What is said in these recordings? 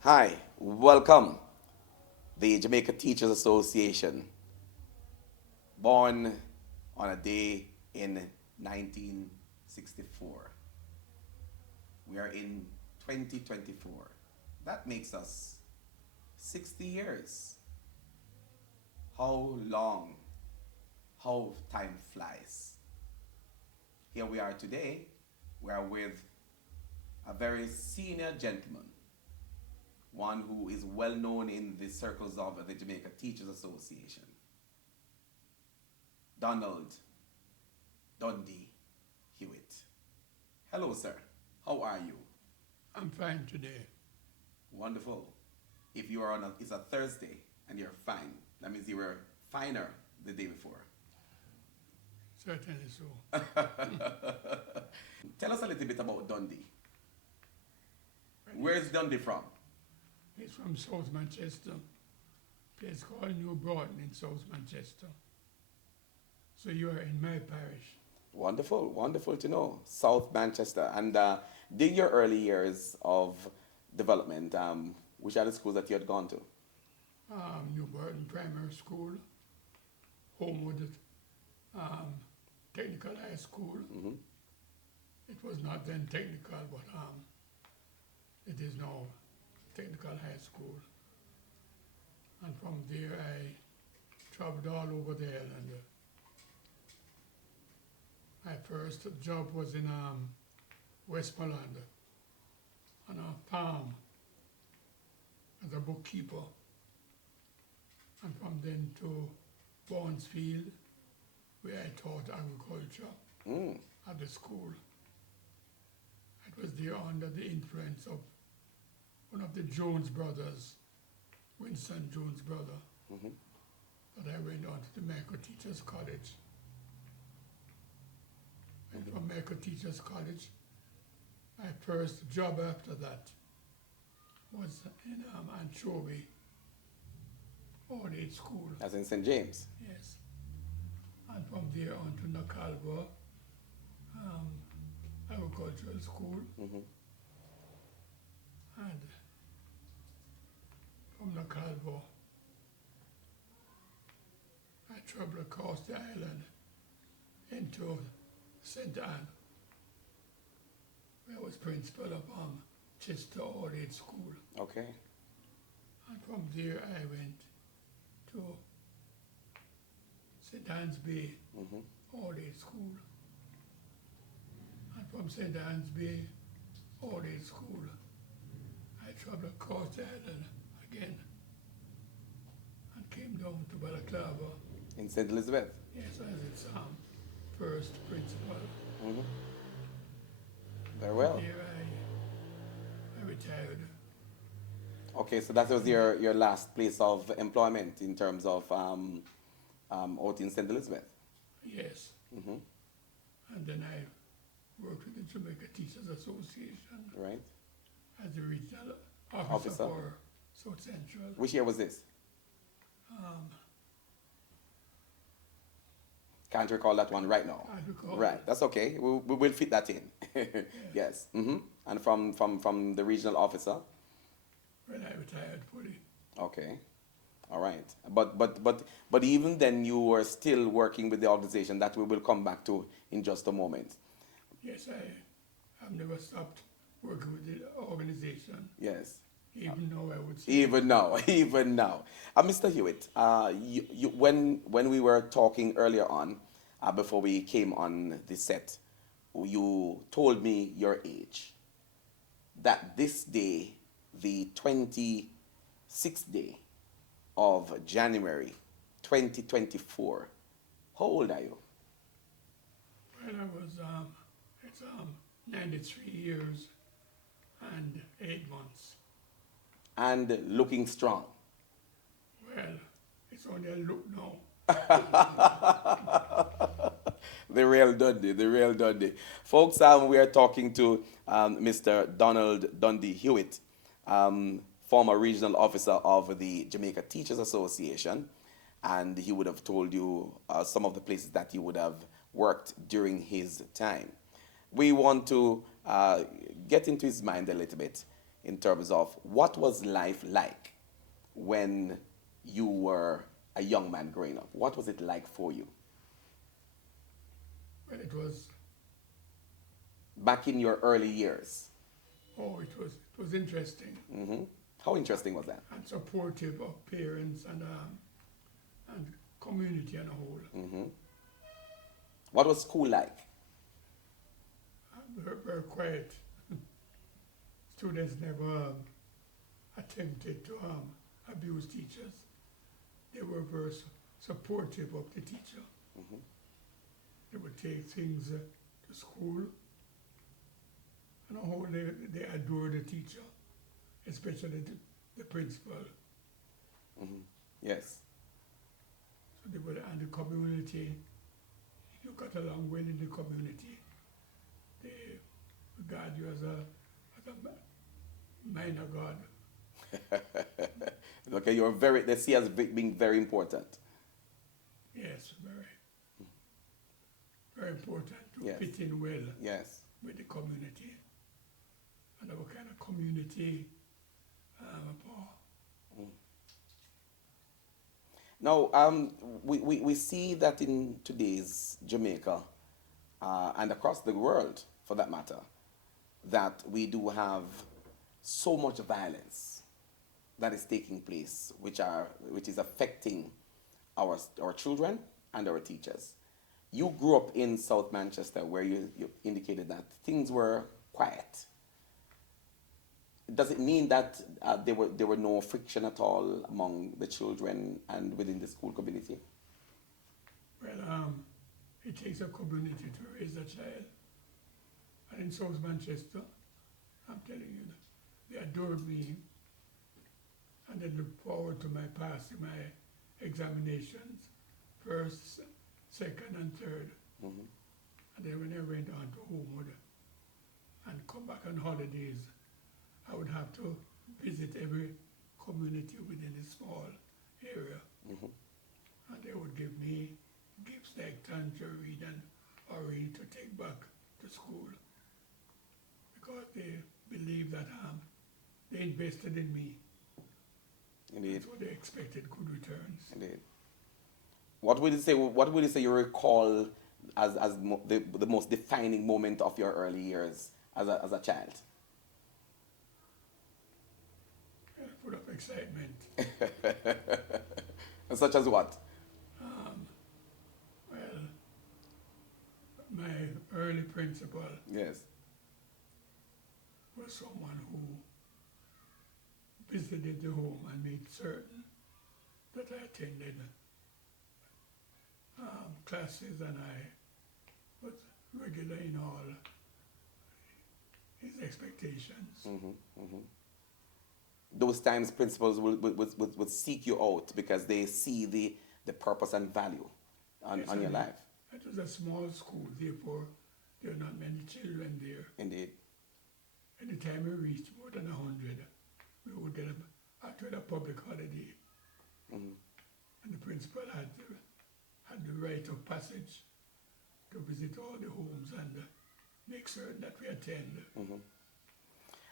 Hi, welcome. The Jamaica Teachers Association, born on a day in 1964. We are in 2024. That makes us 60 years. How long, how time flies. Here we are today. We are with a very senior gentleman, one who is well known in the circles of the Jamaica Teachers Association, Donald Dundee Hewitt. Hello, sir. How are you? I'm fine today. Wonderful. If you are on it's a Thursday and you're fine, that means you were finer the day before. Certainly so. Tell us a little bit about Dundee. Where is Dundee from? He's from South Manchester, place called New Broughton in South Manchester. So you are in my parish. Wonderful, wonderful to know. South Manchester. And during your early years of development, which are the schools that you had gone to? New Broughton Primary School, Homewood Technical High School. Mm-hmm. It was not then technical, but it is now Technical High School. And from there I traveled all over the island. My first job was in Westmoreland on a farm as a bookkeeper. And from then to Bournesfield, where I taught agriculture Mm. at the school. I was there under the influence of one of the Jones brothers, Winston Jones' brother, Mm-hmm. that I went on to the Micro Teachers College. And from Micro Teachers College, my first job after that was in Anchovy Old Age School. That's in St. James. Yes. And from there on to Nakalba Agricultural School. Mm-hmm. And from Nakalba, I traveled across the island into St. Anne, where I was principal of Chester Old Age School. Okay. And from there I went to St. Anne's Bay Mm-hmm. Old Age School. And from St. Anne's Bay Old Age School, I traveled across the island again and came down to Balaclava. In St. Elizabeth. Yes, as its first principal. Mm-hmm. Very well. Here I retired. Okay, so that was your last place of employment in terms of out in St. Elizabeth. Yes. Mm-hmm. And then I worked with the Jamaica Teachers Association Right. as the regional officer Officer. for South Central. Which year was this? Um, Can't recall that one right now. I recall Right, that's okay. We will fit that in. Yes. Mm-hmm. And from the regional officer. when I retired fully. Okay. All right. But even then, you were still working with the organization that we will come back to in just a moment. Yes, I have never stopped working with the organization, Yes. even though I would say. Even now, even now. Mr. Hewitt, when we were talking earlier on, before we came on the set, you told me your age. That this day, the 26th day of January 2024, how old are you? Well, I was, it's 93 years and 8 months. And looking strong. Well, it's only a look now. The real Dundee, the real Dundee. Folks, we are talking to Mr. Donald Dundee Hewitt, former regional officer of the Jamaica Teachers Association, and he would have told you some of the places that he would have worked during his time. We want to get into his mind a little bit. in terms of what was life like when you were a young man growing up? What was it like for you Well, it was, back in your early years? it was interesting How interesting was that? and supportive of parents and community on a whole. What was school like? Very quiet. Students never attempted to abuse teachers. They were very supportive of the teacher. They would take things to school. And on the whole, they adored the teacher, especially the principal. Yes. So they were, and the community, you got along well in the community. They regard you as a minor god. Okay, they see as being very important. Yes, very important to Yes. fit in well Yes. with the community. And our kind of community Now, we see that in today's Jamaica, and across the world for that matter, that we do have so much violence that is taking place, which is affecting our children and our teachers. You grew up in South Manchester, where you indicated that things were quiet. Does it mean that there were no friction at all among the children and within the school community? well, it takes a community to raise a child. And in South Manchester, I'm telling you, they adored me and they look forward to my passing my examinations, first, second, and third. And then when I went on to Homewood and come back on holidays, I would have to visit every community within a small area. And they would give me gifts like tangerine and orange to take back to school, because they believed that they invested in me. Indeed. So they expected good returns. Indeed. What would you say? What would you say you recall as the most defining moment of your early years as a child? Full of excitement. And such as what? Well, my early principal Yes. was someone who visited the home and made certain that I attended classes and I was regular in all his expectations. Those times principals would seek you out because they see the purpose and value on Yes, your and life. It was a small school, therefore there were not many children there. Indeed. Anytime we reached more than 100, we would get after a public holiday. And the principal had the right of passage to visit all the homes and make certain that we attend.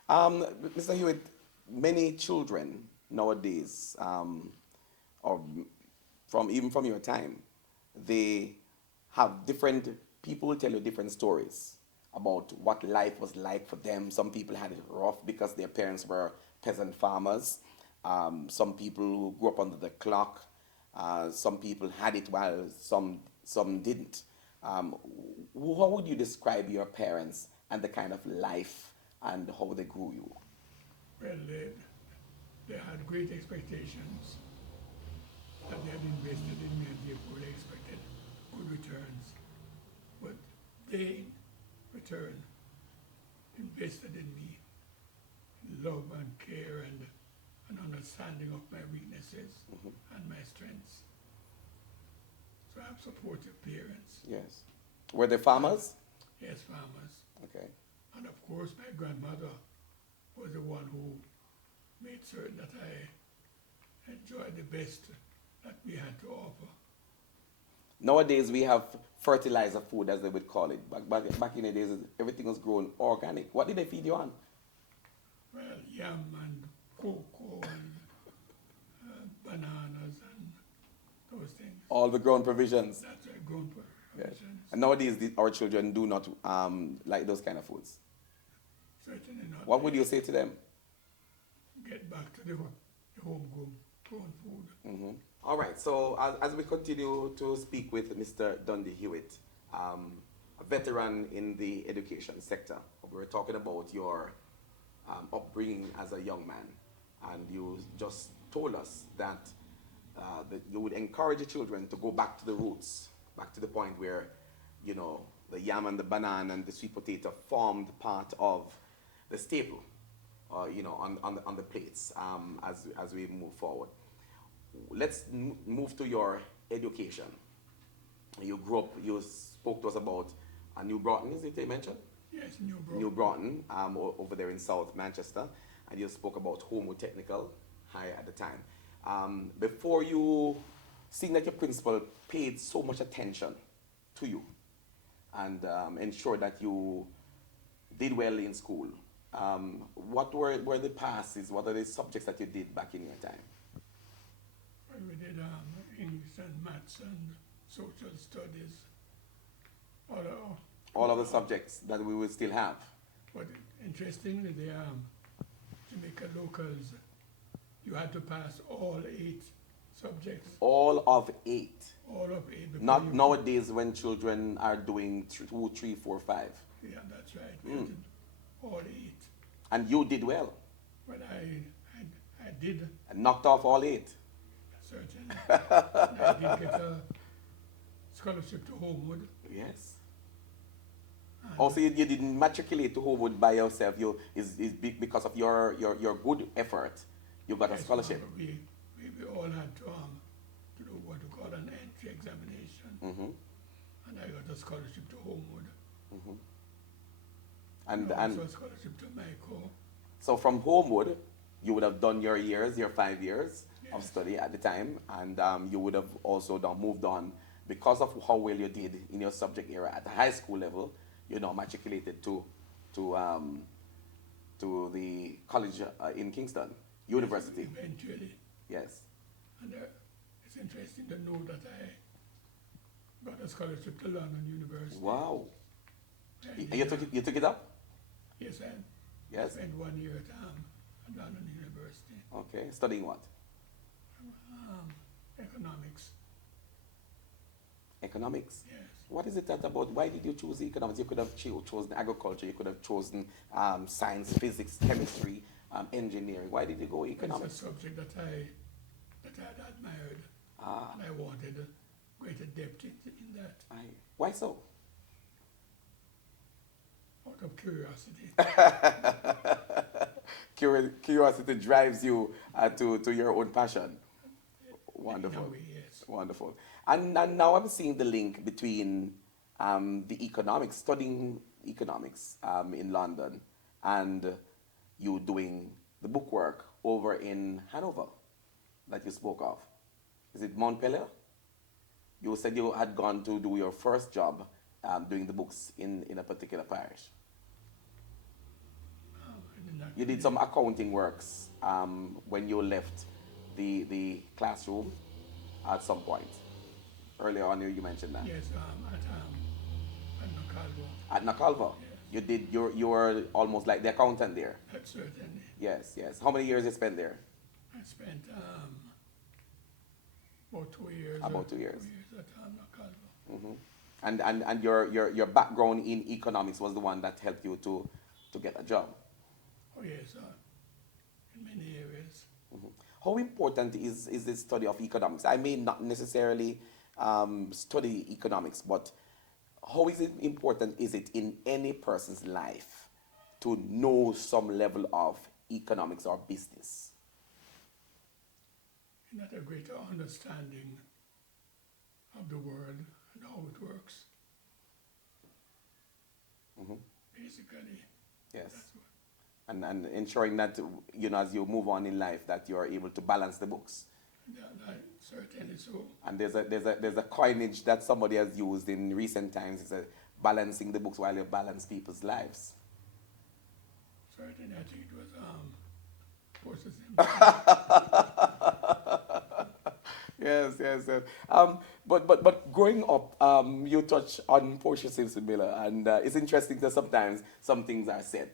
Mr. Hewitt, many children nowadays, or even from your time, they have different people tell you different stories about what life was like for them. Some people had it rough because their parents were peasant farmers. Some people grew up under the clock. Some people had it while some didn't. How would you describe your parents and the kind of life and how they grew you? Well, they had great expectations that they had invested in me, and therefore they expected good returns. But they, in return, invested in me in love and care and an understanding of my weaknesses and my strengths. So I have supportive parents. Yes. Were they farmers? Yes, farmers. Okay. And of course, my grandmother was the one who made certain that I enjoyed the best that we had to offer. Nowadays we have fertilizer food, as they would call it. Back in the days, everything was grown organic. What did they feed you on? Well, yam and cocoa and bananas and those things. All the grown provisions. That's a grown Yes. provisions. And nowadays, our children do not like those kind of foods. Certainly not. What would you say to them? Get back to the homegrown food. Mm-hmm. All right, so as we continue to speak with Mr. Dundee Hewitt, a veteran in the education sector, we were talking about your upbringing as a young man, and you just told us that you would encourage the children to go back to the roots, back to the point where, you know, the yam and the banana and the sweet potato formed part of the staple, you know, on the plates as we move forward. Let's move to your education. You grew up, you spoke to us about New Broughton, is it you mentioned? Yes, New Broughton. New Broughton, over there in South Manchester, and you spoke about Homewood Technical High at the time. Before you, seeing that your principal paid so much attention to you and ensured that you did well in school, what were the passes, what are the subjects that you did back in your time? Well, we did English and maths and social studies. All of the subjects that we will still have. But interestingly, the Jamaica locals, you had to pass all 8 subjects. All of 8. All of 8. before Not you- nowadays when children are doing 2, 3, 4, 5. Yeah, that's right. We did all 8. And you did well. But I did, And knocked off all 8. certainly. I did get a scholarship to Homewood. Yes. And Also, you didn't matriculate to Homewood by yourself. Is because of your good effort, you got a yes, scholarship. We all had to do what we call an entry examination. Mm-hmm. And I got a scholarship to Homewood. Mm-hmm. And also a scholarship to Michael. so from Homewood, you would have done your 5 years of Yes. study at the time, and you would have also moved on because of how well you did in your subject area at the high school level. You're now matriculated to the college in Kingston University. Eventually. Yes. And it's interesting to know that I got a scholarship to London University. Wow. And, And you took it up? Yes, I Yes. spent 1 year at London University. Okay. Studying what? Economics, Economics. yes. What is it that about? Why did you choose economics? You could have chosen agriculture. You could have chosen science, physics, chemistry, engineering. Why did you go It's a economics? subject that I had admired, Ah, and I wanted greater depth in that, why so? out of curiosity. Curiosity drives you to your own passion. Wonderful. In a way, yes. Wonderful. And now I'm seeing the link between studying economics in London, and you doing the bookwork over in Hanover that you spoke of. Is it Montpellier? You said you had gone to do your first job doing the books in a particular parish. I did not You did some accounting works when you left the classroom at some point. Earlier on, you mentioned that. Yes, at Macalvo. At Nakalva, Yes. you were almost like the accountant there. That's certainly. Yes, yes. How many years you spent there? I spent about 2 years. About 2 years. 2 years at Macalvo. Hmm. And your background in economics was the one that helped you to get a job. Oh yes, in many areas. How important is the study of economics? I may not necessarily study economics, but how important is it in any person's life to know some level of economics or business? And that a greater understanding of the world and how it works. Basically, Yes. that's what. And ensuring that, as you move on in life, that you are able to balance the books. Certainly so. And there's a coinage that somebody has used in recent times. It's balancing the books while you balance people's lives. Certainly, I think it was forces him. Yes, yes, yes. But growing up, you touch on Portia Simpson Miller, and it's interesting that sometimes some things are said.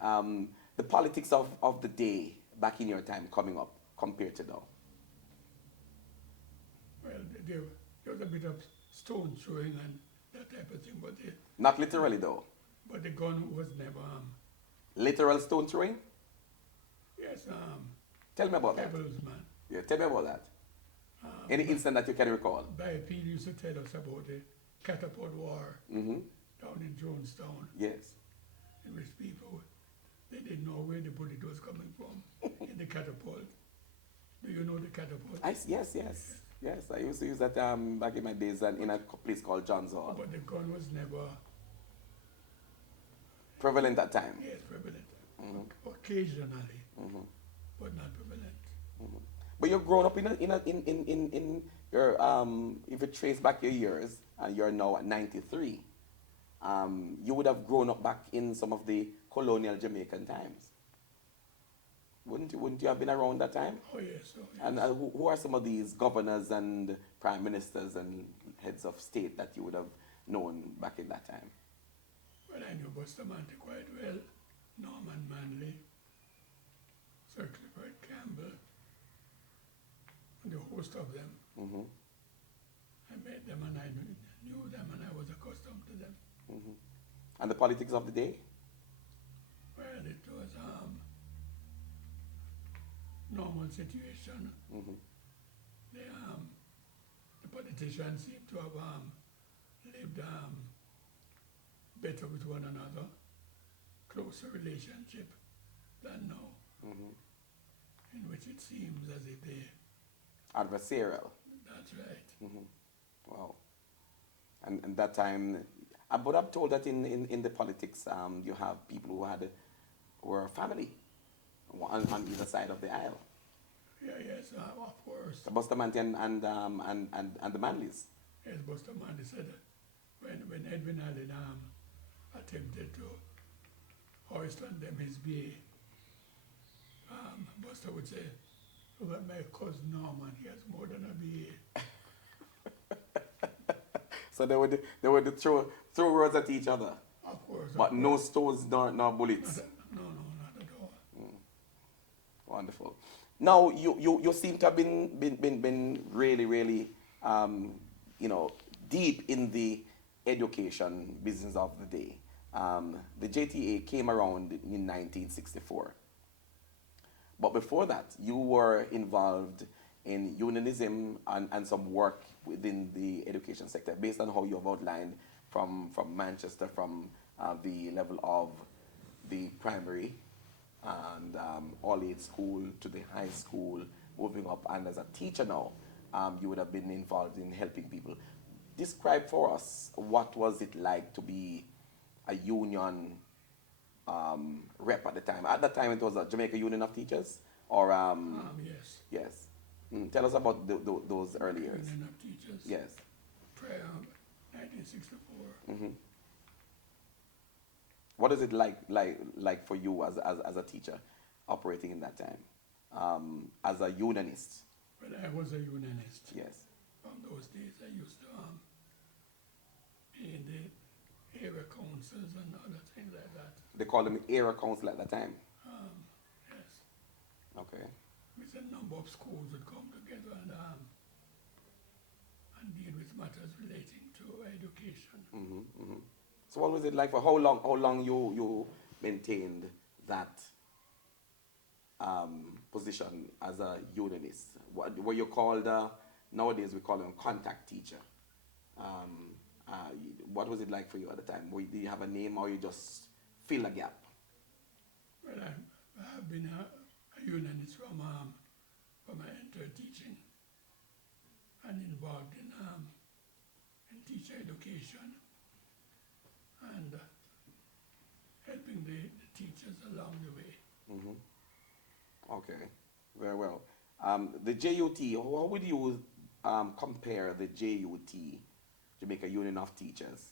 The politics of the day back in your time coming up compared to now. Well, there was a bit of stone throwing and that type of thing, Not literally though. but the gun was never, Literal stone throwing? yes, Tell me about that. pebbles, man. Yeah, tell me about that. Any incident that you can recall? By used to tell us about the catapult war Mm-hmm. down in Jonestown, Yes. in which people, they didn't know where the bullet was coming from in the catapult. Do you know the catapult? Yes, yes. Yes, I used to use that back in my days and in a place called John's Hall. But the gun was never, Prevalent at time. yes, prevalent. Mm-hmm. Occasionally, Mm-hmm. but not prevalent. But you're grown up in your if you trace back your years and you're now at 93, you would have grown up back in some of the colonial Jamaican times. Wouldn't you have been around that time? Oh yes, oh yes. And who are some of these governors and prime ministers and heads of state that you would have known back in that time? Well, I knew Bustamante quite well, Norman Manley, Sir Clifford Campbell, and the host of them. Mm-hmm. I met them and I knew them and I was accustomed to them. Mm-hmm. And the politics of the day? Well, it was normal situation. Mm-hmm. The politicians seem to have lived better with one another, closer relationship than now, Mm-hmm. in which it seems as if they, Adversarial. that's right. Mm-hmm. Wow. And that time, but I'm told that in the politics, you have people who were family on either side of the aisle. Yeah, yes, of course. Bustamante and the Manleys. Yes, Bustamante said that when Edwin Allen attempted to hoist on them his BA, Buster would say, look at my cousin Norman, he has more than a BA. So they would throw words at each other, Of course. but no stones nor bullets. No, not at all. Wonderful. Now you seem to have been really deep in the education business of the day. The JTA came around in 1964. But before that, you were involved in unionism and some work within the education sector, based on how you have outlined from Manchester, from the level of the primary and all-age school to the high school, moving up, and as a teacher now, you would have been involved in helping people. Describe for us, what was it like to be a union rep at the time? At that time, it was a Jamaica Union of Teachers, or Yes. yes. Tell us about those early years. Union of Teachers. Yes. Prior 1964. Mm-hmm. What is it like for you as a teacher operating in that time, as a unionist? Well, I was a unionist. Yes. From those days, I used to be in the area councils and other things like that. They call them area council at that time. Yes. Okay. With a number of schools would come together and deal with matters relating to education. Mm-hmm, mm-hmm. So what was it like for how long you maintained that position as a unionist? Were you called, nowadays we call them contact teacher. What was it like for you at the time? Did you have a name, or you just fill a gap? Well, I have been a unionist from I entered teaching and involved in teacher education and helping the teachers along the way. Mm-hmm. Okay, very well. The JUT, how would you compare the JUT, Jamaica Union of Teachers,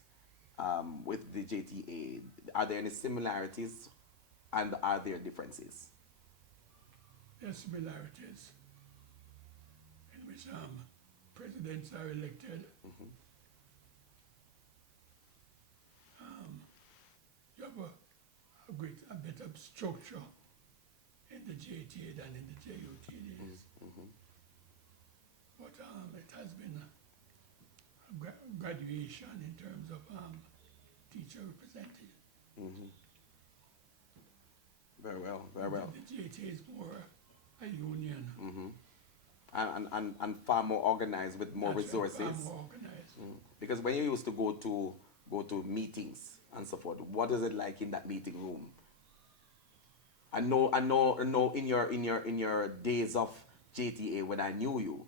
with the JTA? Are there any similarities and are there differences? there are similarities in which presidents are elected. You have a better structure in the JTA than in the JUT days. But it has been a graduation in terms of teacher represented. Very well, very well. The JTA is more a union. And far more organized with more That's right, resources. far more organized. Because when you used to go to meetings and so forth, what is it like in that meeting room? I know in your days of JTA when I knew you,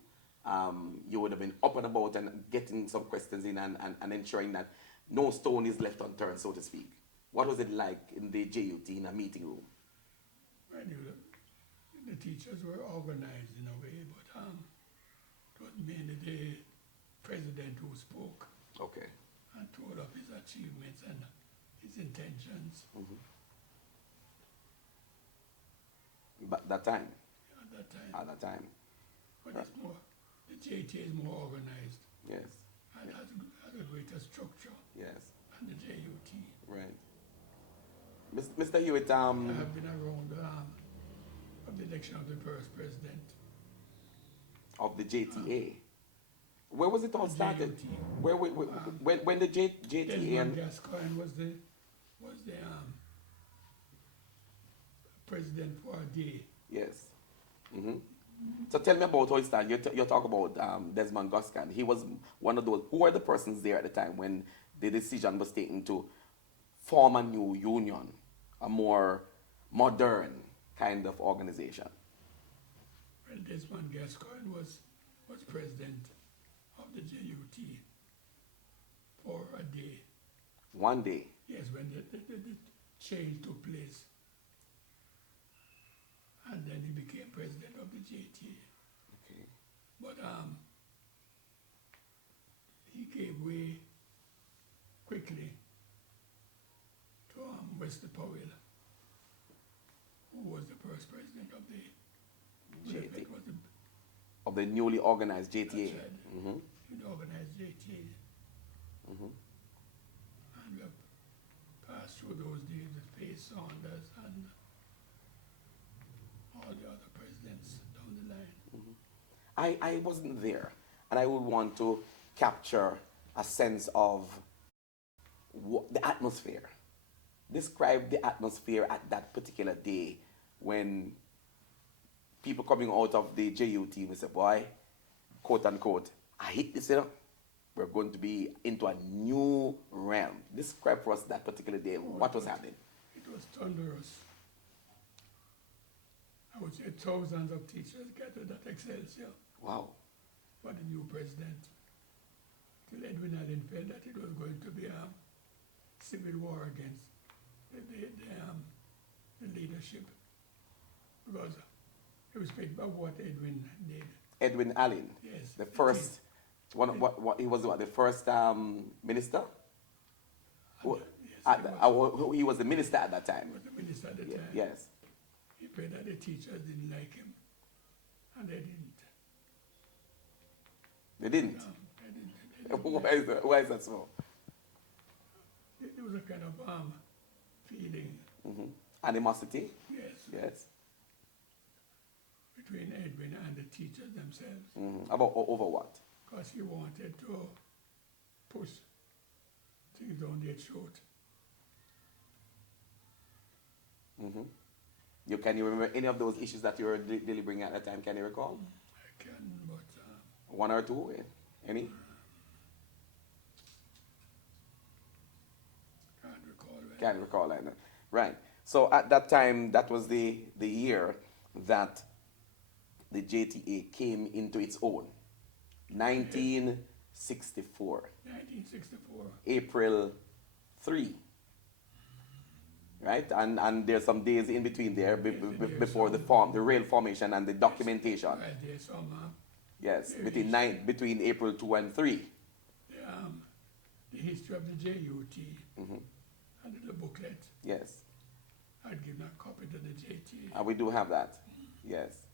you would have been up and about and getting some questions in and ensuring that no stone is left unturned, so to speak. What was it like in the JUT in a meeting room? I knew that the teachers were organized in a way, but it was mainly the president who spoke. Okay. And told of his achievements and his intentions. But that time? At that time. At that time. But it's more, the JTA is more organized. Yes. And has a greater structure. Yes. And the JUT. Right. Mr. Hewitt, I have been around of the election of the first president. Of the JTA. Where was it all started? JUT. When the JTA Desmond Gascoigne was the president for a day. Yes. So tell me about how it started. You talk about Desmond Gascoigne. He was one of those. Who were the persons there at the time when the decision was taken to form a new union, a more modern kind of organization? Well, Desmond Gascoigne was president of the JUT for a day. One day. Yes, when the change took place. And then he became president of the JTA. Okay. But he gave way quickly to Wester Powell, who was the first president of the JTA. was the, Of the newly organized JTA. that's right, the organized JTA. And we have passed through those days with Faye Saunders and all the other presidents down the line. I wasn't there, and I would want to capture a sense of the atmosphere. Describe the atmosphere at that particular day when people coming out of the JUT will say, boy, quote unquote, I hate this, we're going to be into a new realm. Describe for us that particular day. What was happening? It was thunderous. I would say thousands of teachers gathered at Excelsior Wow. for the new president. Till Edwin Allen felt that it was going to be a civil war against the leadership. Because irrespective of what Edwin did. Edwin Allen. Yes. The first, what he was the first minister? Yes, He was the minister at that time. he was the minister at the time. Yes. He felt that the teachers didn't like him. And they didn't. They didn't? They didn't. Why is that so? There was a kind of feeling. Animosity? Yes. Yes. Between Edwin and the teachers themselves. Over what? Because he wanted to push things down their throat. Can you remember any of those issues that you were delivering at that time? Can you recall? I can, but One or two? Any? can't recall. Can't recall either. Right. So at that time, that was the year that the JTA came into its own. 1964. 1964. April 3. Right? And there's some days in between there before the real formation and the documentation. Right, there's some. Yes, between April 2 and 3. The history of the JUT and the booklet. Yes. I'd give that copy to the JTA. And we do have that. Yes.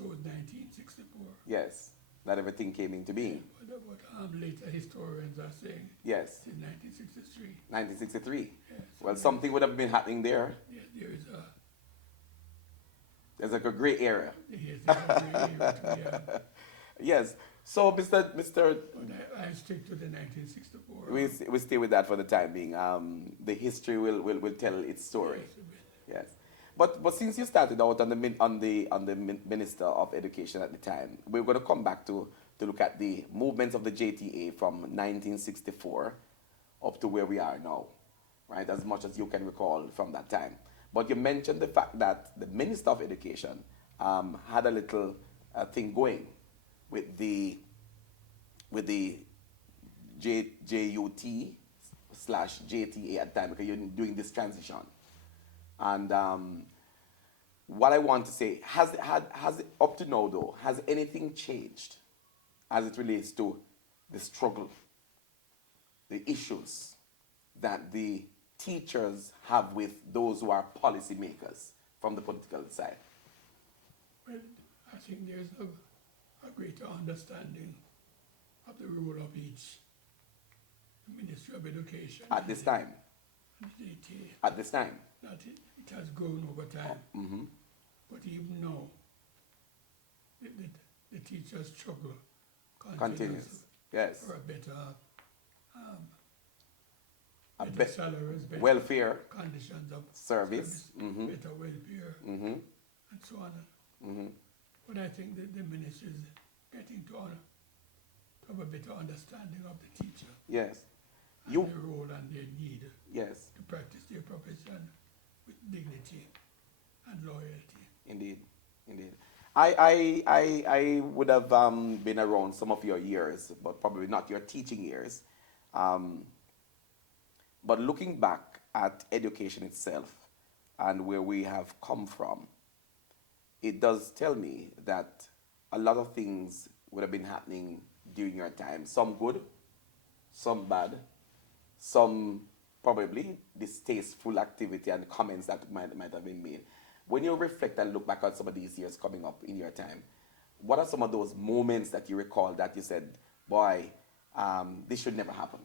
so 1964. Yes, that everything came into being. But later historians are saying Yes, it's 1963. 1963. Yes, Well, something would have been happening there. there is a There's like a gray area. yes, there's a gray area to be had. Yes. So, Mr. But I stick to the 1964. We stay with that for the time being. The history will tell its story. Yes, it will. Yes. But since you started out on the Minister of Education at the time, we're going to come back to look at the movements of the JTA from 1964 up to where we are now, right? As much as you can recall from that time. But you mentioned the fact that the Minister of Education had a little thing going with the JUT slash JTA at the time, because you're doing this transition. And what I want to say, has up to now though, has anything changed as it relates to the struggle, the issues that the teachers have with those who are policymakers from the political side? Well, I think there's a greater understanding of the role of each Ministry of Education. At this time? And the JTA. At this time? That it has grown over time. Mm-hmm. But even now, the teachers struggle Continues. Yes. for a better, salaries, better welfare conditions of service. Mm-hmm. better welfare, Mm-hmm. and so on. Mm-hmm. But I think that the ministry is getting to have a better understanding of the teacher Yes. and You. their role and their need Yes. to practice their profession with dignity and loyalty. Indeed. Indeed. I would have been around some of your years, but probably not your teaching years. But looking back at education itself and where we have come from, it does tell me that a lot of things would have been happening during your time. Some good, some bad, some probably distasteful activity and comments that might have been made. When you reflect and look back at some of these years coming up in your time, what are some of those moments that you recall that you said, boy, this should never happen?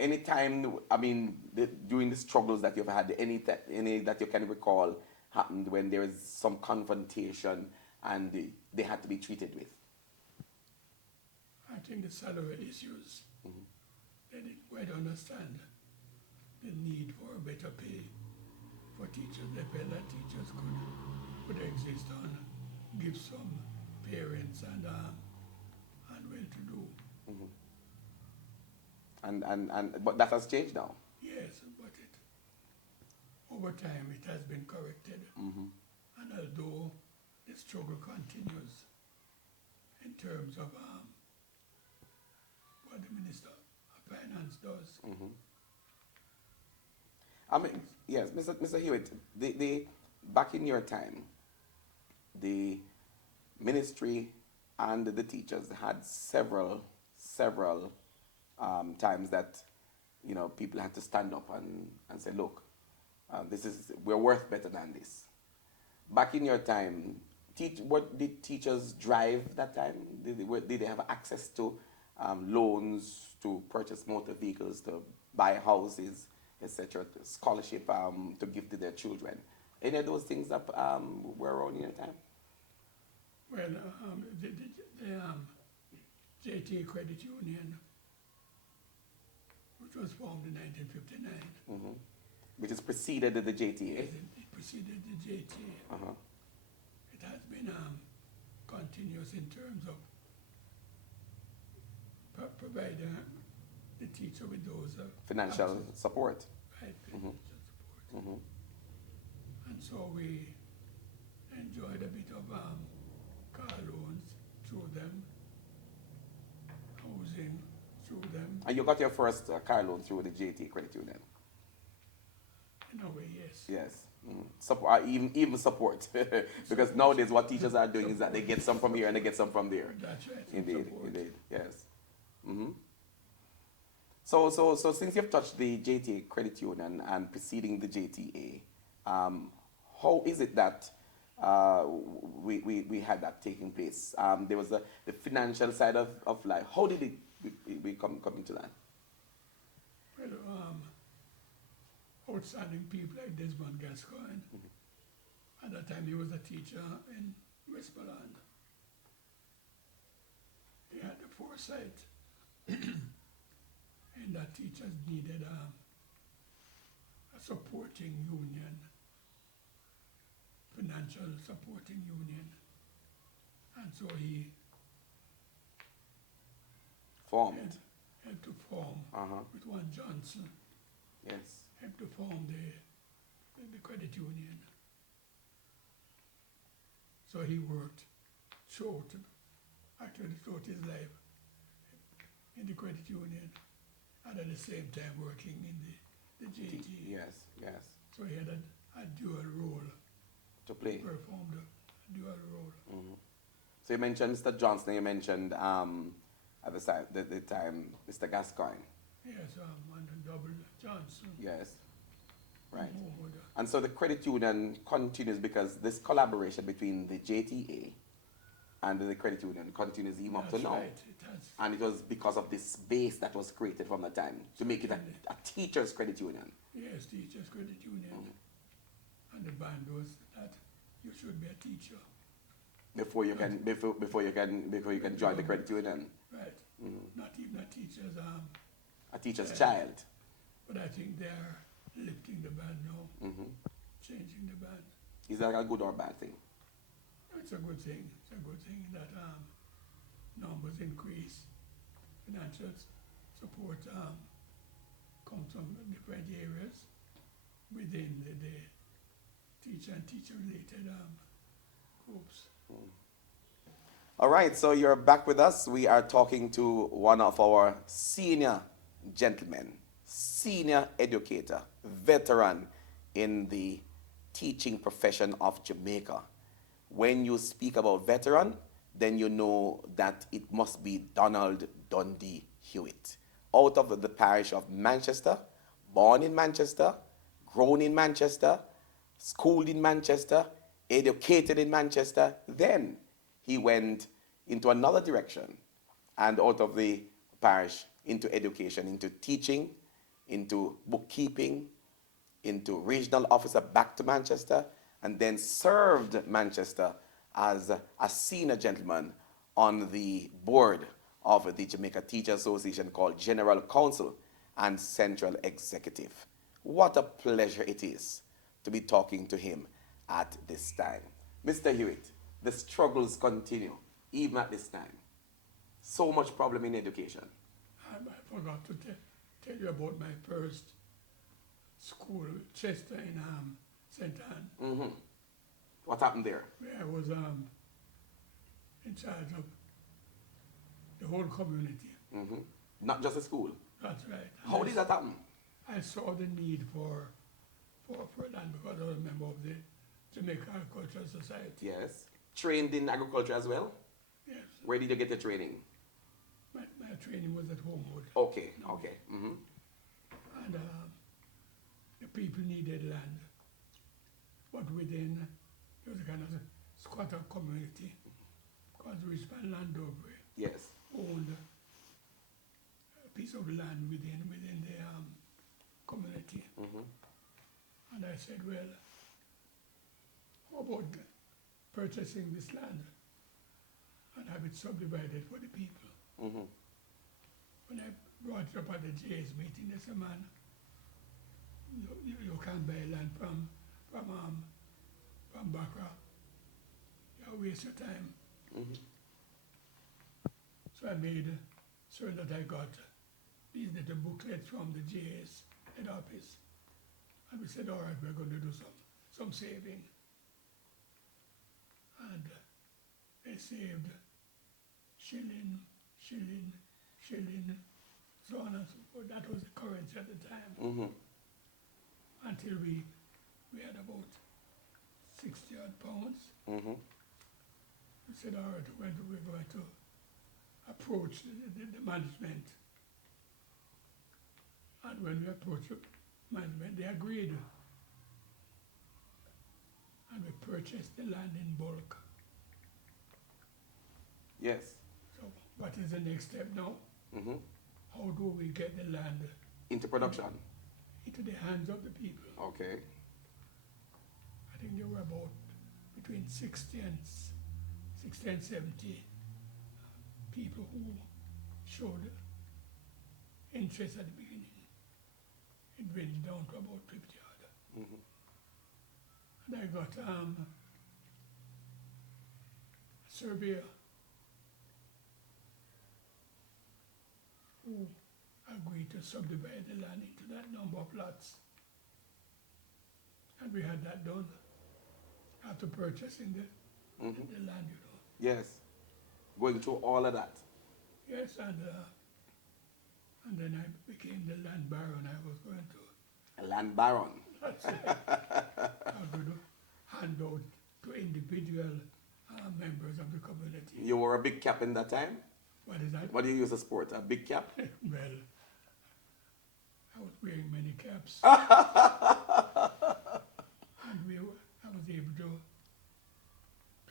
Anytime, I mean, during the struggles that you've had, any that you can recall happened when there is some confrontation and they had to be treated with? I think the salary issues, they didn't quite understand the need for a better pay for teachers. They felt that teachers could exist and give some parents and well-to-do. But that has changed now. Yes, but over time it has been corrected. And although the struggle continues in terms of what the Minister of Finance does. I mean, yes, Mr. Hewitt, back in your time, the ministry and the teachers had several times that, people had to stand up and say, look, we're worth better than this. Back in your time, what did teachers drive that time? Did they have access to loans to purchase motor vehicles, to buy houses, etc., scholarship to give to their children? Any of those things that were around in your time? Well, the JTA Credit Union, which was formed in 1959. Which is preceded the JTA. It preceded the JTA. It has been continuous in terms of providing the teacher with those financial support. Right, financial support. And so we enjoyed a bit of car loans through them, housing through them. And you got your first car loan through the JTA Credit Union? In a way, yes. Yes. Support, even support. Because nowadays what teachers are doing is that they get some from here and they get some from there. That's right. Indeed, Support. indeed, yes. So since you've touched the JTA Credit Union and preceding the JTA, How is it that we had that taking place? There was the financial side of life. How did we come into that? Well, outstanding people like Desmond Gascoigne. At that time, he was a teacher in Westmoreland. He had the foresight, and that teachers needed a supporting union, financial supporting union. And so he Formed. helped to form with one Johnson, Yes. helped to form the credit union. So he worked throughout his life in the credit union, and at the same time working in the JTA. Yes, yes. So he had a dual role, To play. performed a dual role. So you mentioned Mr. Johnson, you mentioned at the time Mr. Gascoigne. Yes, and a double Johnson. Yes. Right. Homewood. And so the credit union continues because this collaboration between the JTA and the credit union continues even up to That's now. right, it has. And it was because of this base that was created from the time to make it a teacher's credit union. Yes, Teachers Credit Union. And the band was that you should be a teacher. Before you can join the credit union. Right. Not even a teacher's A teacher's Right. child. but I think they're lifting the band now, changing the band. Is that a good or bad thing? It's a good thing. It's a good thing that numbers increase, financial support comes from different areas within the teacher and teacher-related groups. All right, so you're back with us. We are talking to one of our senior gentlemen, senior educator, veteran in the teaching profession of Jamaica. When you speak about veteran, then you know that it must be Donald Dundee Hewitt. Out of the parish of Manchester, born in Manchester, grown in Manchester, schooled in Manchester, educated in Manchester. Then he went into another direction and out of the parish into education, into teaching, into bookkeeping, into regional officer back to Manchester, and then served Manchester as a senior gentleman on the board of the Jamaica Teachers Association called General Counsel and Central Executive. What a pleasure it is to be talking to him at this time. Mr. Hewitt, the struggles continue even at this time. So much problem in education. I forgot to tell you about my first school, Chester in St. Anne, What happened there? where I was in charge of the whole community. Not just a school. That's right. And How did that happen? I saw the need for land because I was a member of the Jamaica Agricultural Society. Yes. Trained in agriculture as well? Yes. Where did you get the training? My training was at Homewood. Okay, okay. And the people needed land. But within, there was a kind of squatter community because Richmond Landover Yes. owned a piece of land within the community. And I said, well, how about purchasing this land and have it subdivided for the people? When I brought it up at the JA's meeting, they said, man, you can't buy land from Bakra. You waste your time. So I made sure that I got these little booklets from the JA's head office. And we said, all right, we're going to do some saving. And they saved shilling, so on and so forth. That was the currency at the time. Until we had about 60 odd pounds. We said, all right, we're going to approach the management. And when we approached the management, they agreed. we purchased the land in bulk. Yes. So what is the next step now? Mm-hmm. How do we get the land Into production. into the hands of the people? Okay. I think there were about between 60 and 70 people who showed interest at the beginning. It went down to about 50 odd. Mm-hmm. And I got a surveyor who agreed to subdivide the land into that number of lots. And we had that done after purchasing the land, you know. Yes. Going through all of that. Yes, and then I became the land baron. I was going to, A land baron. that's it. I was going to hand out to individual members of the community. You were a big cap in that time? What is that? What do you use to sport? A big cap? Well, I was wearing many caps. And I was able to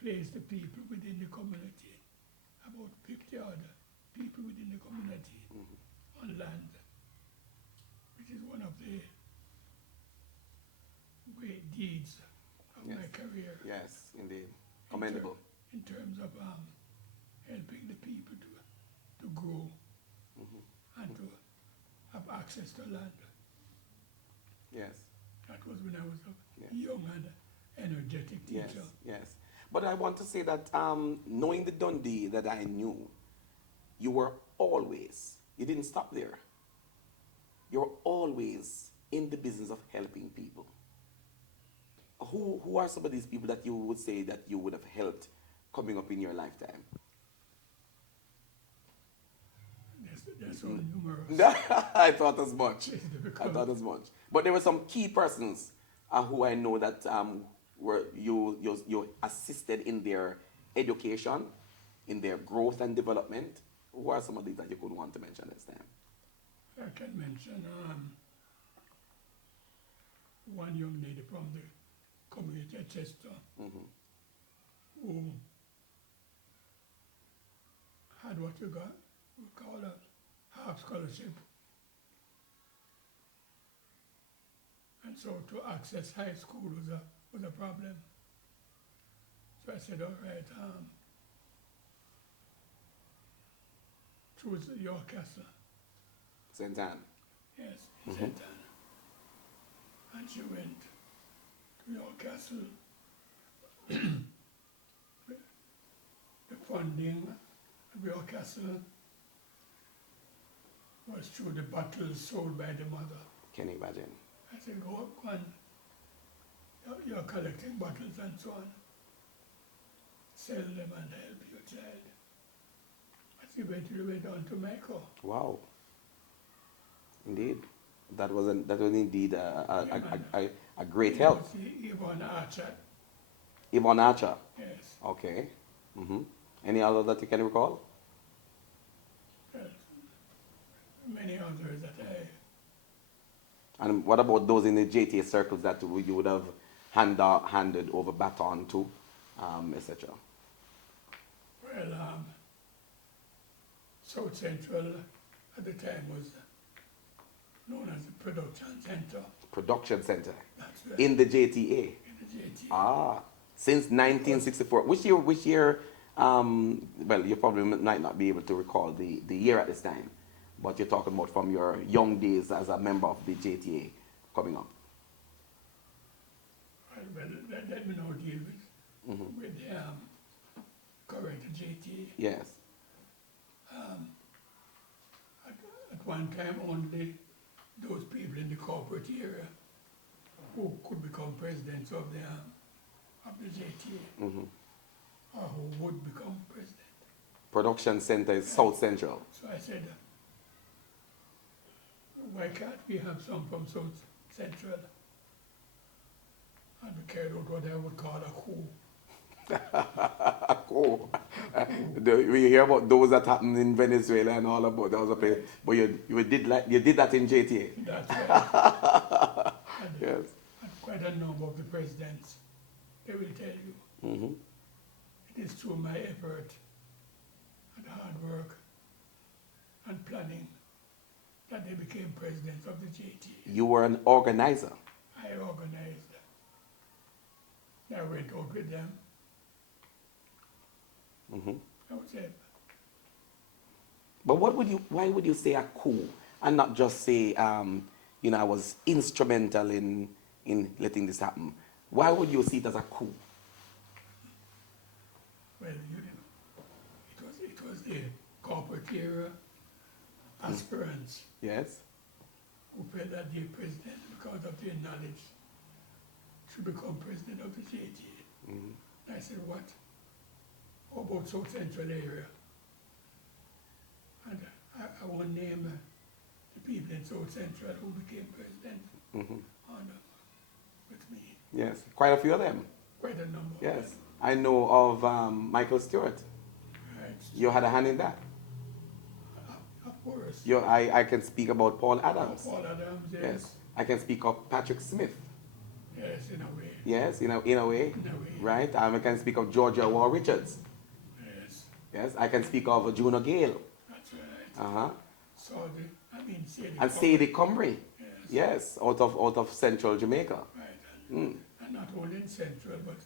place the people within the community, about 50 other people within the community on land, which is one of the great deeds of Yes. my career. Yes, indeed. Commendable. In terms of helping the people to grow and to have access to land. Yes. That was when I was a Yes. young and energetic Yes, teacher. yes. But I want to say that knowing the Dundee that I knew, you were always, you didn't stop there. You were always in the business of helping people. Who are some of these people that you would say that you would have helped coming up in your lifetime? They're so numerous. I thought as much. It's I difficult. thought as much. But there were some key persons who I know that were you assisted in their education, in their growth and development. Who are some of these that you could want to mention this time? I can mention one young lady from the community at Chester who had what we call a half scholarship. And so to access high school was a problem. So I said, all right, choose York Castle. St. Anne. Yes, in St. Anne. And she went to York Castle. The funding of York Castle was through the bottles sold by the mother. Can you imagine? I said, go on, you're collecting bottles and so on. Sell them and help your child. And she eventually went on to Mexico. Wow. Indeed. That was indeed a great help. Yvonne Archer, Yvonne Archer. yes. Okay. Any other that you can recall? Many others that And what about those in the JTA circles that you would have handed over baton to, etc.? well, South Central at the time was known as the Production Center. Production Center That's right. in the JTA. In the JTA. Since 1964. Which year? Well, you probably might not be able to recall the year at this time, but you're talking about from your young days as a member of the JTA coming up. Well, let me now deal with the current JTA. Yes. At one time, only those people in the corporate area who could become presidents of the JTA, or who would become president. Production Center is South Central. So I said, why can't we have some from South Central? And we carried out what I would call a coup. Cool. We hear about those that happened in Venezuela and all about those place, but you did that in JTA. That's right. Yes. And quite a number of the presidents they will tell you. Mm-hmm. It is through my effort and hard work and planning that they became president of the JTA. You were an organizer. I organized. I went out with them. Mm-hmm. I would say, But why would you say a coup and not just say, I was instrumental in letting this happen? Why would you see it as a coup? well, it was the corporate era aspirants Yes? who felt that the president, because of their knowledge, should become president of the JTA. Mm-hmm. I said, what? How about South Central area? And I won't name the people in South Central who became president with me. Yes, quite a few of them. Quite a number. Yes, I know of Michael Stewart. Right. You had a hand in that. Of course. I can speak about Paul Adams. Paul Adams, yes. Yes, I can speak of Patrick Smith. Yes, in a way. Yes, in a way. In a way. Right, I can speak of Georgia Wall Richards. Yes. Yes, I can speak of Juno Gale. That's right. And Sadie Cumbry. Yes. Yes, out of central Jamaica. Right. And not only in Central, but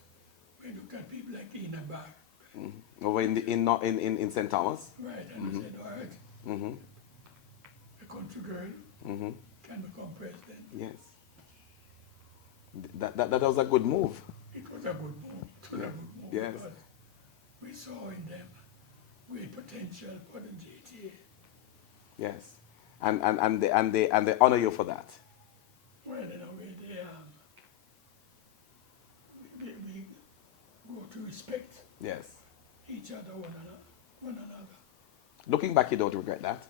we look at people like Ina Bar. Over in St. Thomas. Right, and I said, all right, Mm-hmm. a country girl Mm-hmm. can become president. Yes. That was a good move. It was a good move. It was a good move. Yes. Because we saw in them great potential for the JTA. Yes. And they honor you for that. Well, in a way, we go to respect Yes. each other, one another. Looking back, you don't regret that.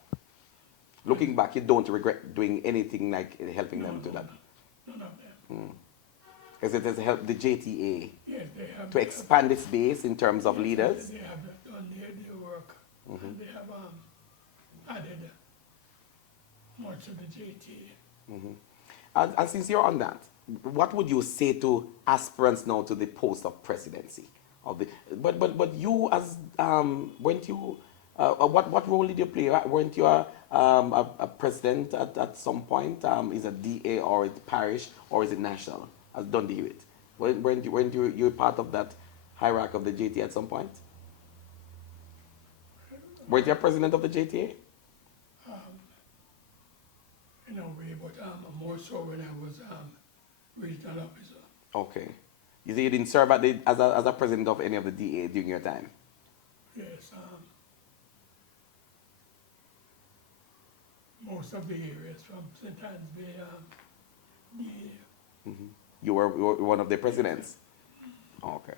Looking back, you don't regret doing anything like helping them do that. None of them. Because it has helped the JTA Yes, they have to expand its base in terms of leaders. They have done their work, and they have added more to the JTA. And since you're on that, what would you say to aspirants now to the post of presidency? But you as weren't you what role did you play? Weren't you a president at some point? Is it DA or is it parish or is it national? As Dundee Hewitt, weren't you part of that hierarchy of the JTA at some point? Weren't you a president of the JTA? In a way, but more so when I was regional officer. Okay. You say you didn't serve as a president of any of the DA during your time? Yes. Most of the areas from St. Anne's Bay, DA. You were one of the presidents? Okay.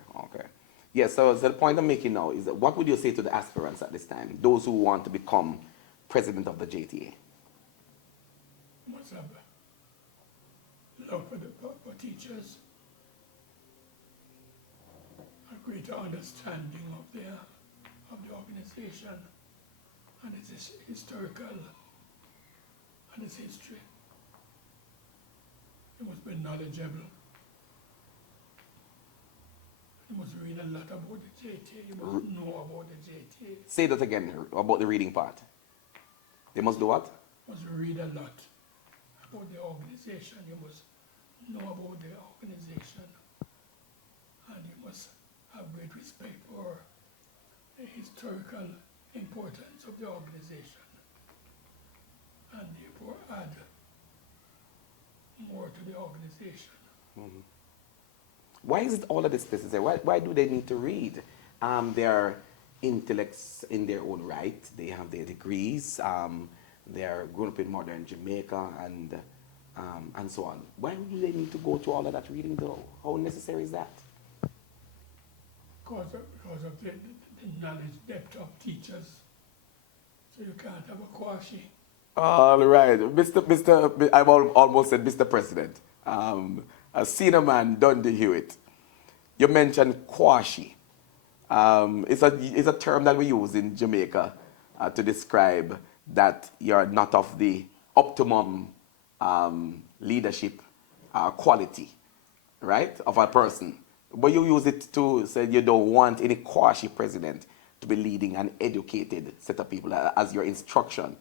Yes, so the point I'm making now is that what would you say to the aspirants at this time, those who want to become president of the JTA? Must have love for teachers, a greater understanding of the organization and its historical and its history. You must be knowledgeable. You must read a lot about the JTA. You must know about the JTA. Say that again about the reading part. They must do what? You must read a lot about the organization. You must know about the organization. And you must have great respect for the historical importance of the organization. And therefore add more to the organization. Why is it all of this necessary? Why do they need to read? They are intellects in their own right. They have their degrees. They are grown up in modern Jamaica and so on. Why do they need to go through all of that reading though? How necessary is that? Because of the knowledge depth of teachers. So you can't have a quashi. All right, I've almost said Mr. President. A senior man, Dundee Hewitt. You mentioned kwashi. It's a term that we use in Jamaica to describe that you're not of the optimum leadership quality, right, of a person. But you use it to say you don't want any quasi president to be leading an educated set of people as your instruction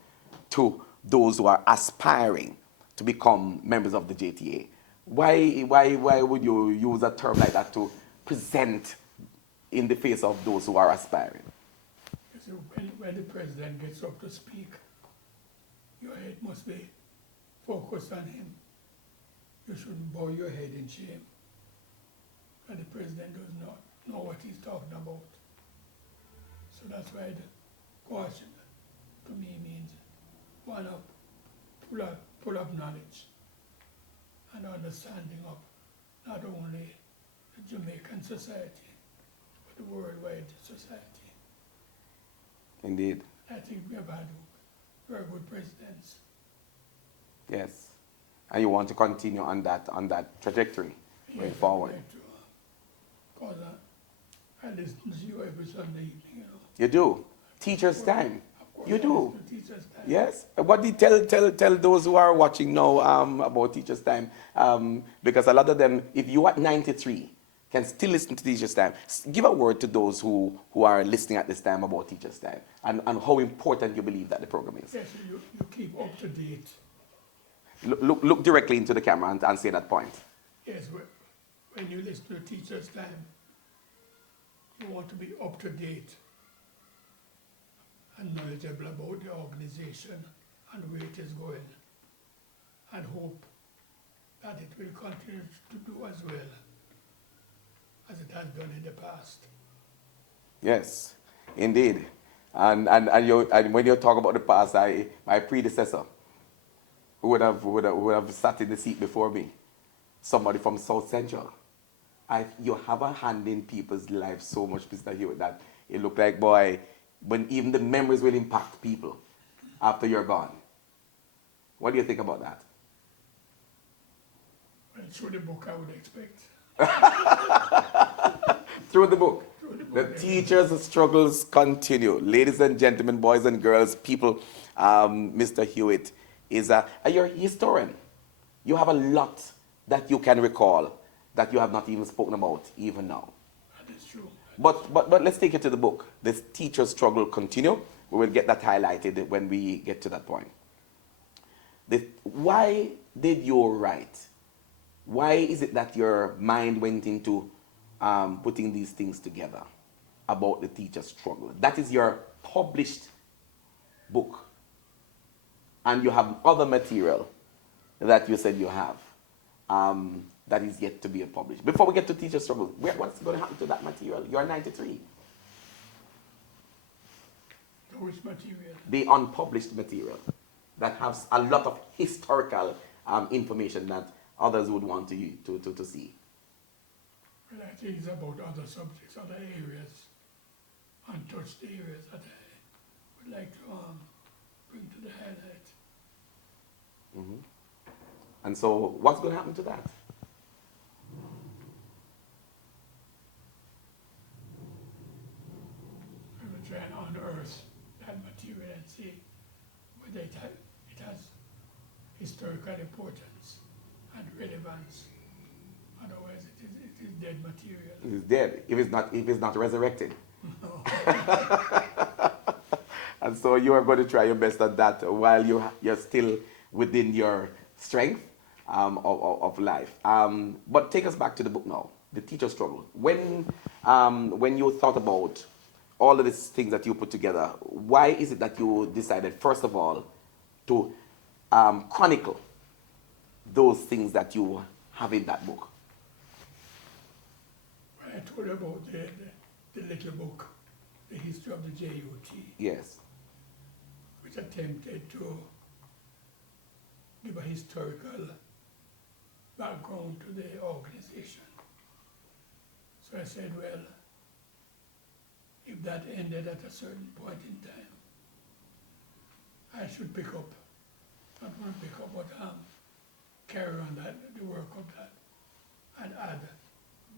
to those who are aspiring to become members of the JTA. Why would you use a term like that to present in the face of those who are aspiring? You see, when the president gets up to speak, your head must be focused on him. You shouldn't bow your head in shame. And the president does not know what he's talking about. So that's why the caution to me means one up, pull up knowledge and understanding of not only the Jamaican society, but the worldwide society. Indeed. I think we have had very good presidents. Yes. And you want to continue on that trajectory going forward. Because I listen to you every Sunday evening, you know. You do. Teacher's time. Of course, You I do. listen to Teacher's Time. Yes. What do you tell those who are watching now about Teacher's Time? Because a lot of them, if you at 93 can still listen to Teacher's Time, give a word to those who are listening at this time about Teacher's Time and how important you believe that the program is. Yes, you keep up to date. Look directly into the camera and say that point. Yes, when you listen to Teacher's Time, you want to be up to date and knowledgeable about the organization and where it is going, and hope that it will continue to do as well as it has done in the past. Yes, indeed. And when you talk about the past, my predecessor, who would have sat in the seat before me, somebody from South Central. You have a hand in people's lives so much, Mr. Hewitt, that it looked like, boy, when even the memories will impact people after you're gone. What do you think about that? Well, through the book, I would expect. Through the book. The yes. teachers' struggles continue. Ladies and gentlemen, boys and girls, people, Mr. Hewitt is you're a historian. You have a lot that you can recall that you have not even spoken about even now. That is true. But let's take it to the book. The teacher's struggle continue. We will get that highlighted when we get to that point. Why did you write? Why is it that your mind went into putting these things together about the teacher's struggle? That is your published book. And you have other material that you said you have that is yet to be published. Before we get to teacher struggle, what's going to happen to that material? You're 93. Which material? The unpublished material that has a lot of historical information that others would want to see. Well, I think it's about other subjects, other areas, untouched areas that I would like to bring to the highlight. Mm-hmm. And so, what's going to happen to that? I will try and unearth that material and see whether it has historical importance and relevance. Otherwise, it is dead material. It is dead if it's not resurrected. No. And so you are going to try your best at that while you're still within your strength of life. But take us back to the book now, the teacher struggle. When you thought about all of these things that you put together, why is it that you decided, first of all, to chronicle those things that you have in that book? I told you about the little book, The History of the JUT, Yes. which attempted to give a historical background to the organization. So I said, well, if that ended at a certain point in time, I should pick up, not only pick up, but carry on the work of that and add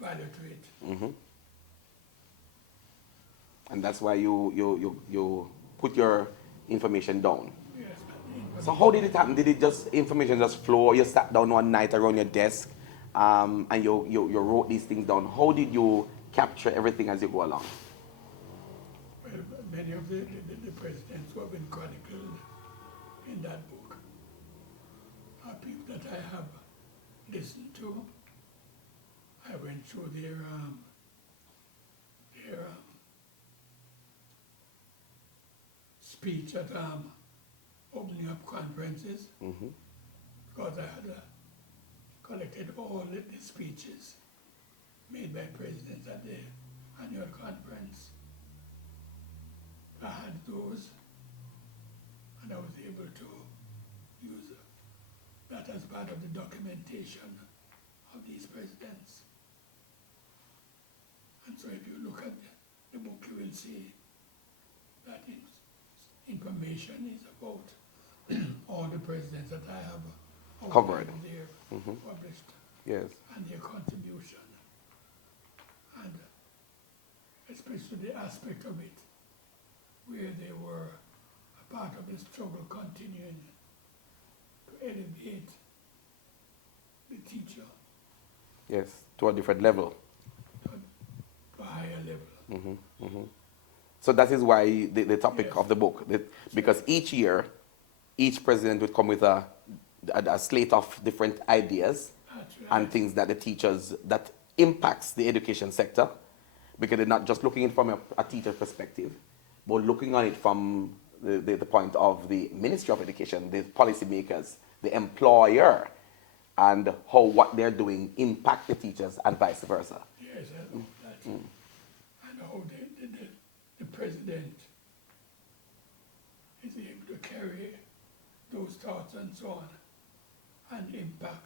value to it. Mm-hmm. And that's why you put your information down. Yes. So how did it happen? Did it just information just flow? You sat down one night around your desk and you wrote these things down. How did you capture everything as you go along? Well, many of the presidents who have been chronicled in that book are people that I have listened to. I went through their speech at opening up conferences, Mm-hmm. because I had collected all the speeches made by presidents at the annual conference. I had those, and I was able to use that as part of the documentation of these presidents. And so if you look at the book, you will see that information is about all the presidents that I have Covered. there, Mm-hmm. published, Yes. and their contribution. And especially the aspect of it where they were a part of the struggle continuing to elevate the teacher Yes. To a different level. to a higher level. Mm-hmm. Mm-hmm. So that is why the topic Yes. of the book, because each year, each president would come with a slate of different ideas That's and right. things that the teachers, that impacts the education sector, because they're not just looking at it from a teacher perspective, but looking on it from the point of the Ministry of Education, the policymakers, the employer, and how what they're doing impact the teachers and vice versa. Yes, I know that. And how the president is able to carry those thoughts and so on and impact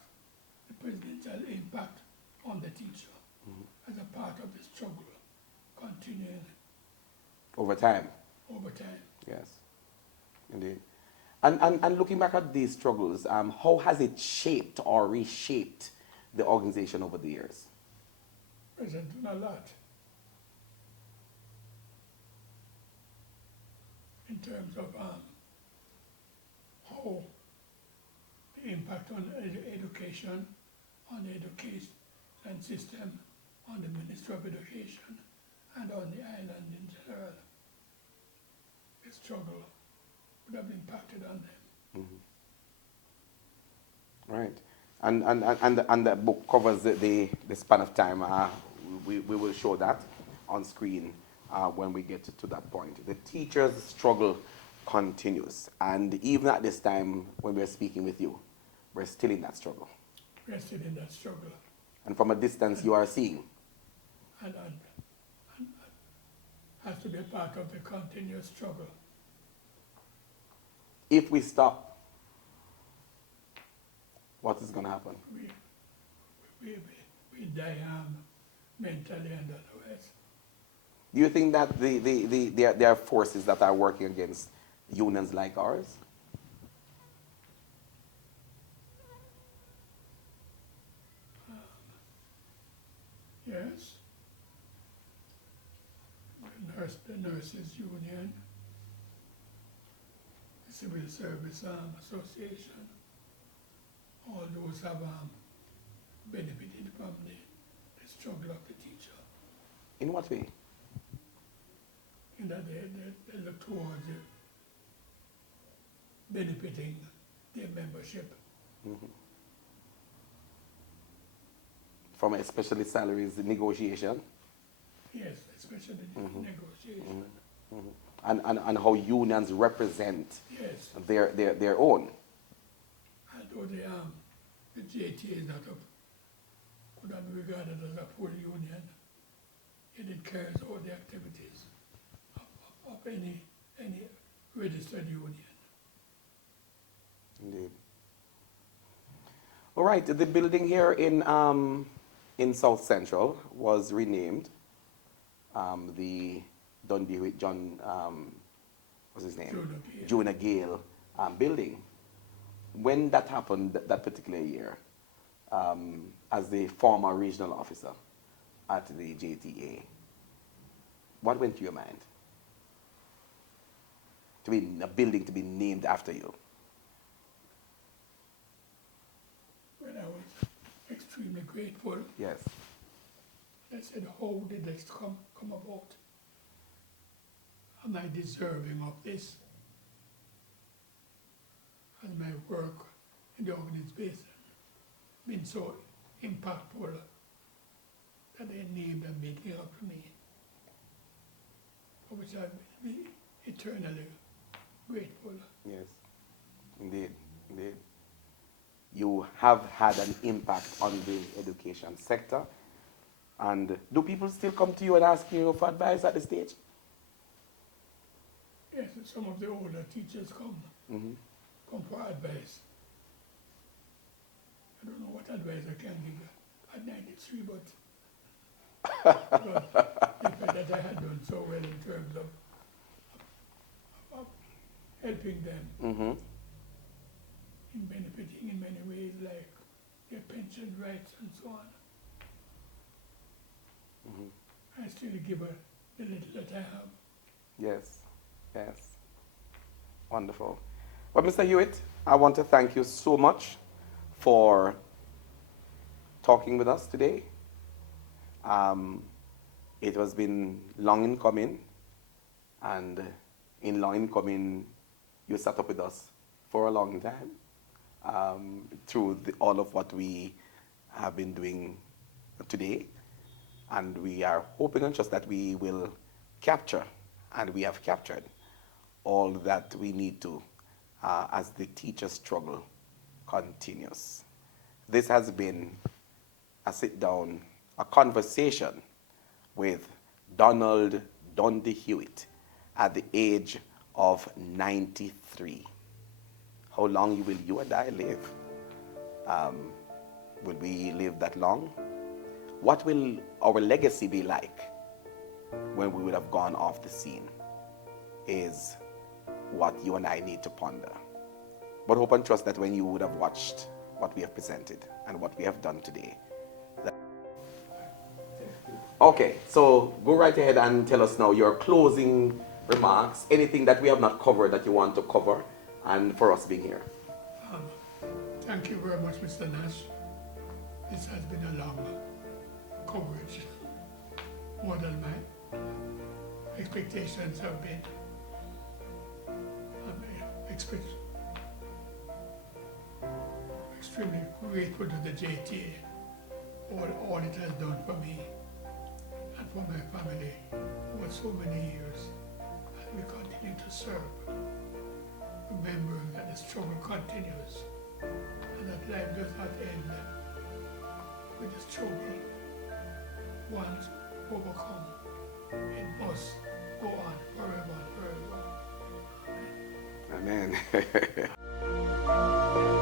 the presidential impact on the teacher as a part of the struggle continuing Over time. over time. Yes, indeed. And looking back at these struggles, how has it shaped or reshaped the organization over the years? President done a lot in terms of how the impact on education, on the education system, on the Ministry of Education, and on the island in general. The struggle would have impacted on them. Right. And the book covers the span of time. We will show that on screen when we get to that point. The teachers' struggle continues. And even at this time when we're speaking with you, we're still in that struggle. We're still in that struggle. And from a distance, you are seeing. And has to be a part of the continuous struggle. If we stop, what is going to happen? We die mentally and otherwise. Do you think that there are forces that are working against unions like ours? Yes. The nurses union, the civil service association, all those have benefited from the struggle of the teacher. In what way? In that they look towards benefiting their membership. From especially salaries negotiation? Yes, especially the negotiation. And how unions represent Yes, their own. although the JTA is not could not be regarded as a full union, it carries out the activities of any registered union. Indeed. All right, the building here in South Central was renamed the Dundee Hewitt John, what's his name? Jonah Gale building. When that happened, that particular year, as the former regional officer at the JTA, what went to your mind? To be a building to be named after you? When I was extremely grateful. Yes. I said, how did this come about? Am I deserving of this? Has my work in the organization been so impactful that they named a meeting up to me, for which I will be eternally grateful. Yes. Indeed. Indeed. You have had an impact on the education sector. And do people still come to you and ask you for advice at the stage? Yes, some of the older teachers come for advice. I don't know what advice I can give at 93, but the fact that I had done so well in terms of helping them in benefiting in many ways, like their pension rights and so on. I still give her the little that I have. Yes, yes. Wonderful. Well, Mr. Hewitt, I want to thank you so much for talking with us today. It has been long in coming, and in long in coming, you sat up with us for a long time through all of what we have been doing today. And we are hoping and trust that we will capture, and we have captured, all that we need to as the teacher struggle continues. This has been a sit-down, a conversation with Donald Dundee Hewitt at the age of 93. How long will you and I live? Will we live that long? What will our legacy be like when we would have gone off the scene is what you and I need to ponder. But hope and trust that when you would have watched what we have presented and what we have done today. Okay, so go right ahead and tell us now your closing remarks, anything that we have not covered that you want to cover, and for us being here. Thank you very much, Mr. Nash. This has been a long coverage, more than my expectations have been. I'm extremely grateful to the JTA for all it has done for me and for my family over so many years as we continue to serve, remembering that the struggle continues and that life does not end with the struggle. Once overcome, it must go on forever and forever. Amen. Amen.